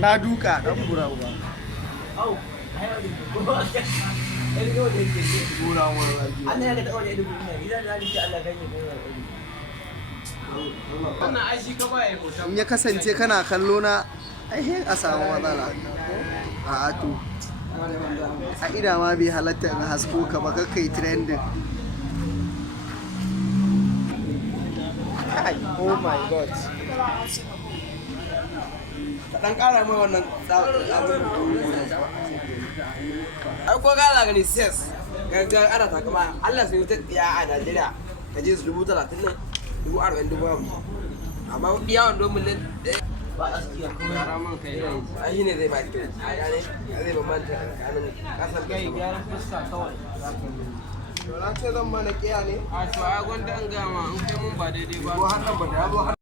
Na duka dan bura uba. In ya kasance kana kallo na ai a samu matsala a ato a ida ma bai halatta in hasko ka ba kai trending. Oh my god. Dan kara mai wannan abin ai ko gala gani ses ga ana takama Allah sai ta tsiya a Najeriya ka je su 30 nan 40 dubu amma biya wando miliyan ba a tsiya ko yara man kai ai ne zai ba ki ai ne zai ba manta kanin kasar kai gyaran fuska kawai Wala ce zan mana kiya ne? a to ai gwanda an gama an kai mun ba daidai ba Ko har nan ba da